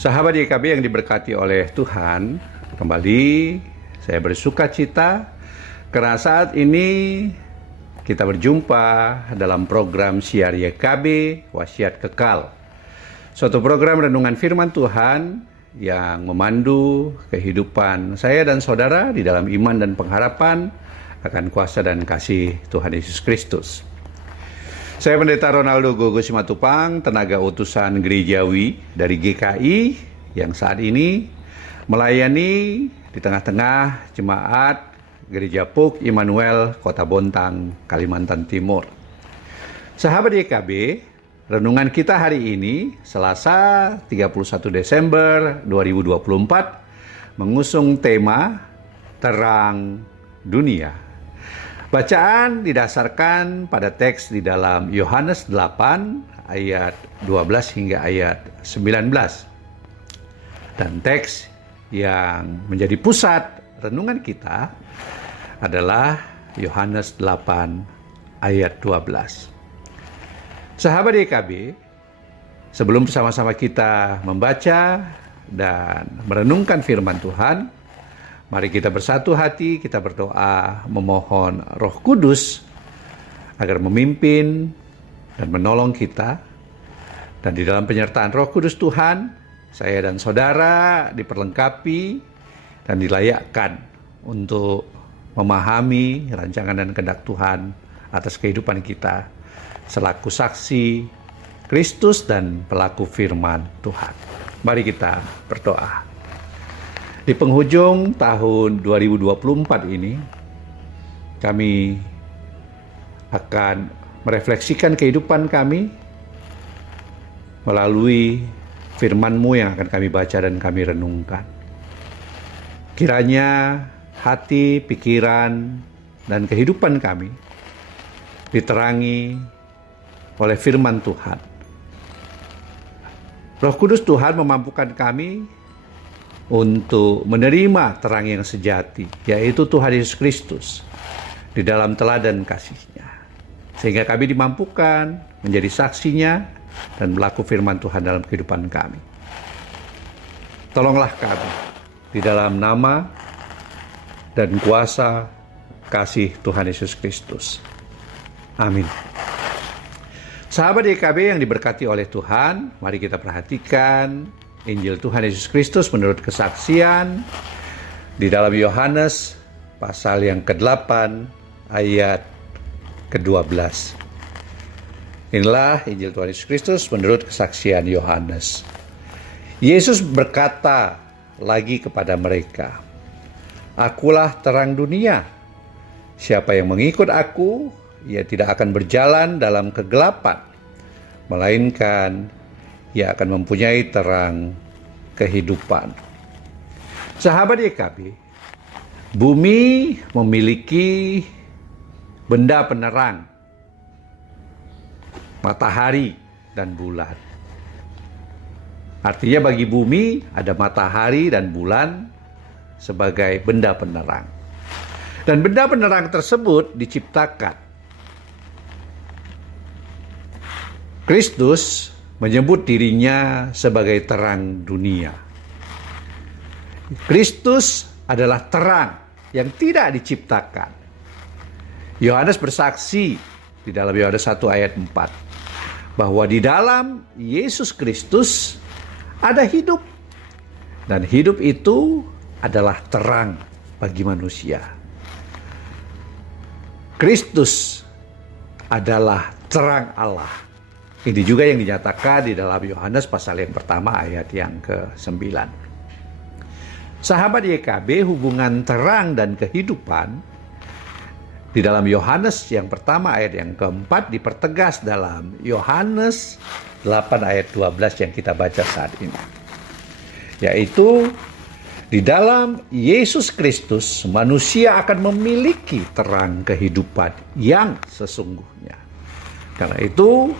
Sahabat YKB yang diberkati oleh Tuhan, kembali saya bersuka cita karena saat ini kita berjumpa dalam program Siar YKB Wasiat Kekal. Suatu program renungan firman Tuhan yang memandu kehidupan saya dan saudara di dalam iman dan pengharapan akan kuasa dan kasih Tuhan Yesus Kristus. Saya Pendeta Ronaldo Gogo Simatupang, tenaga utusan gerejawi dari GKI yang saat ini melayani di tengah-tengah jemaat Gereja Puk Immanuel Kota Bontang, Kalimantan Timur. Sahabat YKB, renungan kita hari ini Selasa 31 Desember 2024 mengusung tema Terang Dunia. Bacaan didasarkan pada teks di dalam Yohanes 8 ayat 12 hingga ayat 19. Dan teks yang menjadi pusat renungan kita adalah Yohanes 8 ayat 12. Sahabat YKB, sebelum bersama-sama kita membaca dan merenungkan firman Tuhan, mari kita bersatu hati, kita berdoa memohon Roh Kudus agar memimpin dan menolong kita. Dan di dalam penyertaan Roh Kudus Tuhan, saya dan saudara diperlengkapi dan dilayakkan untuk memahami rancangan dan kehendak Tuhan atas kehidupan kita selaku saksi Kristus dan pelaku firman Tuhan. Mari kita berdoa. Di penghujung tahun 2024 ini, kami akan merefleksikan kehidupan kami melalui firman-Mu yang akan kami baca dan kami renungkan. Kiranya hati, pikiran, dan kehidupan kami diterangi oleh firman Tuhan. Roh Kudus Tuhan memampukan kami untuk menerima terang yang sejati, yaitu Tuhan Yesus Kristus di dalam teladan kasih-Nya. Sehingga kami dimampukan menjadi saksinya dan melakukan firman Tuhan dalam kehidupan kami. Tolonglah kami di dalam nama dan kuasa kasih Tuhan Yesus Kristus. Amin. Sahabat YKB yang diberkati oleh Tuhan, mari kita perhatikan Injil Tuhan Yesus Kristus menurut kesaksian di dalam Yohanes pasal yang ke-8 ayat ke-12. Inilah Injil Tuhan Yesus Kristus menurut kesaksian Yohanes. Yesus berkata lagi kepada mereka, "Akulah terang dunia. Siapa yang mengikut aku, ia tidak akan berjalan dalam kegelapan, melainkan ia akan mempunyai terang kehidupan." Sahabat YKB, bumi memiliki benda penerang, matahari dan bulan. Artinya bagi bumi ada matahari dan bulan sebagai benda penerang. Dan benda penerang tersebut diciptakan. Kristus menyebut dirinya sebagai terang dunia. Kristus adalah terang yang tidak diciptakan. Yohanes bersaksi di dalam Yohanes 1 ayat 4 bahwa di dalam Yesus Kristus ada hidup, dan hidup itu adalah terang bagi manusia. Kristus adalah terang Allah. Ini juga yang dinyatakan di dalam Yohanes pasal yang pertama ayat yang ke-9. Sahabat YKB, hubungan terang dan kehidupan di dalam Yohanes yang pertama ayat yang ke-4 dipertegas dalam Yohanes 8 ayat 12 yang kita baca saat ini. Yaitu di dalam Yesus Kristus manusia akan memiliki terang kehidupan yang sesungguhnya. Karena itu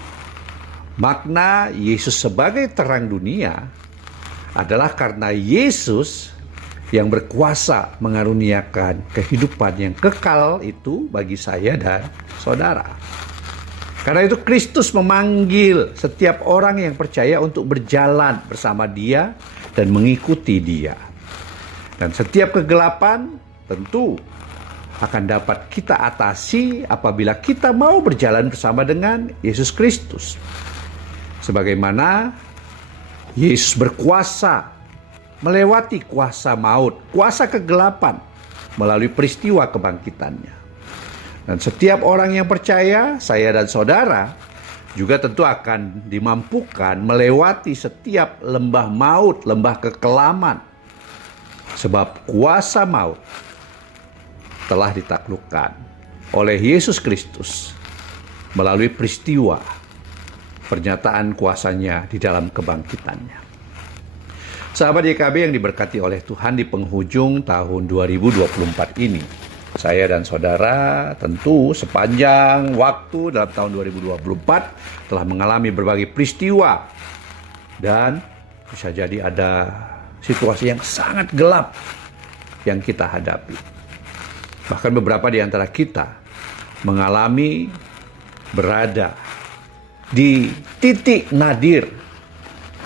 makna Yesus sebagai terang dunia adalah karena Yesus yang berkuasa mengaruniakan kehidupan yang kekal itu bagi saya dan saudara. Karena itu Kristus memanggil setiap orang yang percaya untuk berjalan bersama Dia dan mengikuti Dia. Dan setiap kegelapan tentu akan dapat kita atasi apabila kita mau berjalan bersama dengan Yesus Kristus. Sebagaimana Yesus berkuasa melewati kuasa maut, kuasa kegelapan melalui peristiwa kebangkitannya. Dan setiap orang yang percaya, saya dan saudara, juga tentu akan dimampukan melewati setiap lembah maut, lembah kekelaman. Sebab kuasa maut telah ditaklukkan oleh Yesus Kristus melalui peristiwa pernyataan kuasanya di dalam kebangkitannya. Sahabat YKB yang diberkati oleh Tuhan, di penghujung tahun 2024 ini, saya dan saudara tentu sepanjang waktu dalam tahun 2024 telah mengalami berbagai peristiwa, dan bisa jadi ada situasi yang sangat gelap yang kita hadapi. Bahkan beberapa di antara kita mengalami berada di titik nadir,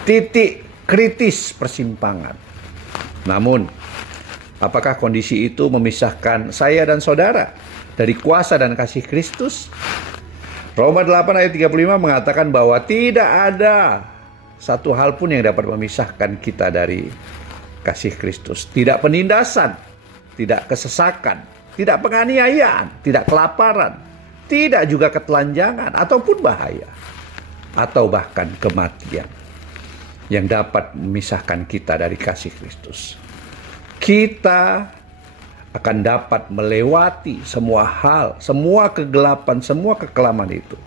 titik kritis persimpangan. Namun, apakah kondisi itu memisahkan saya dan saudara dari kuasa dan kasih Kristus? Roma 8 ayat 35 mengatakan bahwa tidak ada satu hal pun yang dapat memisahkan kita dari kasih Kristus. Tidak penindasan, tidak kesesakan, tidak penganiayaan, tidak kelaparan, tidak juga ketelanjangan ataupun bahaya, atau bahkan kematian yang dapat memisahkan kita dari kasih Kristus. Kita akan dapat melewati semua hal, semua kegelapan, semua kekelaman itu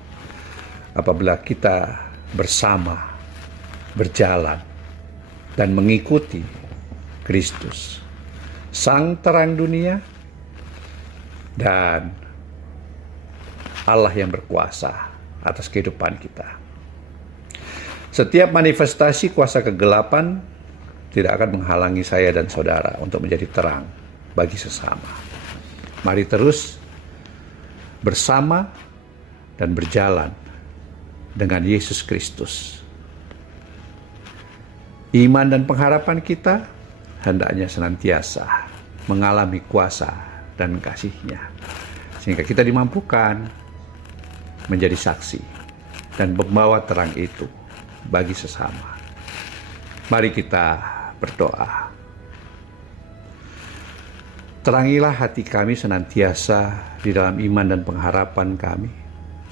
apabila kita bersama berjalan dan mengikuti Kristus, Sang Terang dunia dan Allah yang berkuasa atas kehidupan kita. Setiap manifestasi kuasa kegelapan tidak akan menghalangi saya dan saudara untuk menjadi terang bagi sesama. Mari terus bersama dan berjalan dengan Yesus Kristus. Iman dan pengharapan kita hendaknya senantiasa mengalami kuasa dan kasih-Nya, sehingga kita dimampukan menjadi saksi dan membawa terang itu bagi sesama. Mari kita berdoa. Terangilah hati kami senantiasa di dalam iman dan pengharapan kami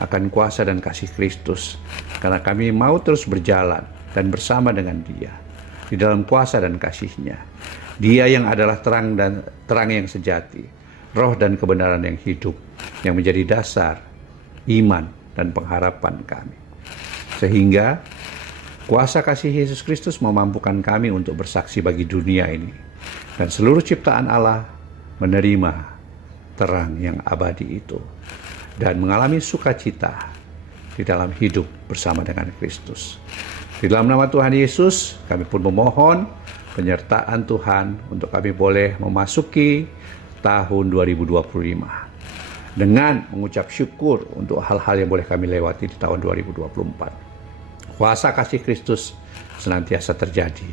akan kuasa dan kasih Kristus, karena kami mau terus berjalan dan bersama dengan Dia di dalam kuasa dan kasih-Nya. Dia yang adalah terang dan terang yang sejati, roh dan kebenaran yang hidup, yang menjadi dasar iman dan pengharapan kami. Sehingga kuasa kasih Yesus Kristus memampukan kami untuk bersaksi bagi dunia ini, dan seluruh ciptaan Allah menerima terang yang abadi itu dan mengalami sukacita di dalam hidup bersama dengan Kristus. Di dalam nama Tuhan Yesus, kami pun memohon penyertaan Tuhan untuk kami boleh memasuki tahun 2025 dengan mengucap syukur untuk hal-hal yang boleh kami lewati di tahun 2024. Kuasa kasih Kristus senantiasa terjadi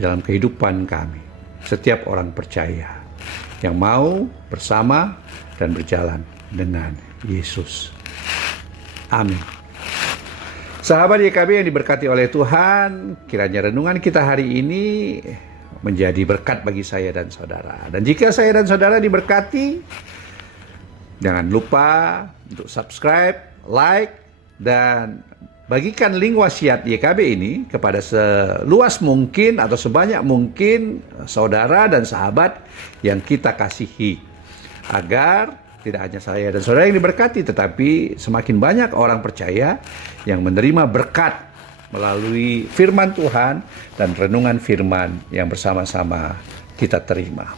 dalam kehidupan kami, setiap orang percaya yang mau bersama dan berjalan dengan Yesus. Amin. Sahabat YKB yang diberkati oleh Tuhan, kiranya renungan kita hari ini menjadi berkat bagi saya dan saudara. Dan jika saya dan saudara diberkati, jangan lupa untuk subscribe, like, dan bagikan link wasiat YKB ini kepada seluas mungkin atau sebanyak mungkin saudara dan sahabat yang kita kasihi, agar tidak hanya saya dan saudara yang diberkati, tetapi semakin banyak orang percaya yang menerima berkat melalui firman Tuhan dan renungan firman yang bersama-sama kita terima.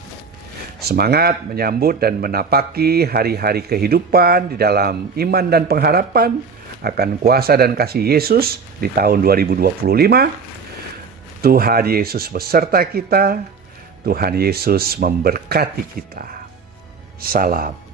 Semangat menyambut dan menapaki hari-hari kehidupan di dalam iman dan pengharapan akan kuasa dan kasih Yesus di tahun 2025. Tuhan Yesus beserta kita. Tuhan Yesus memberkati kita. Salam.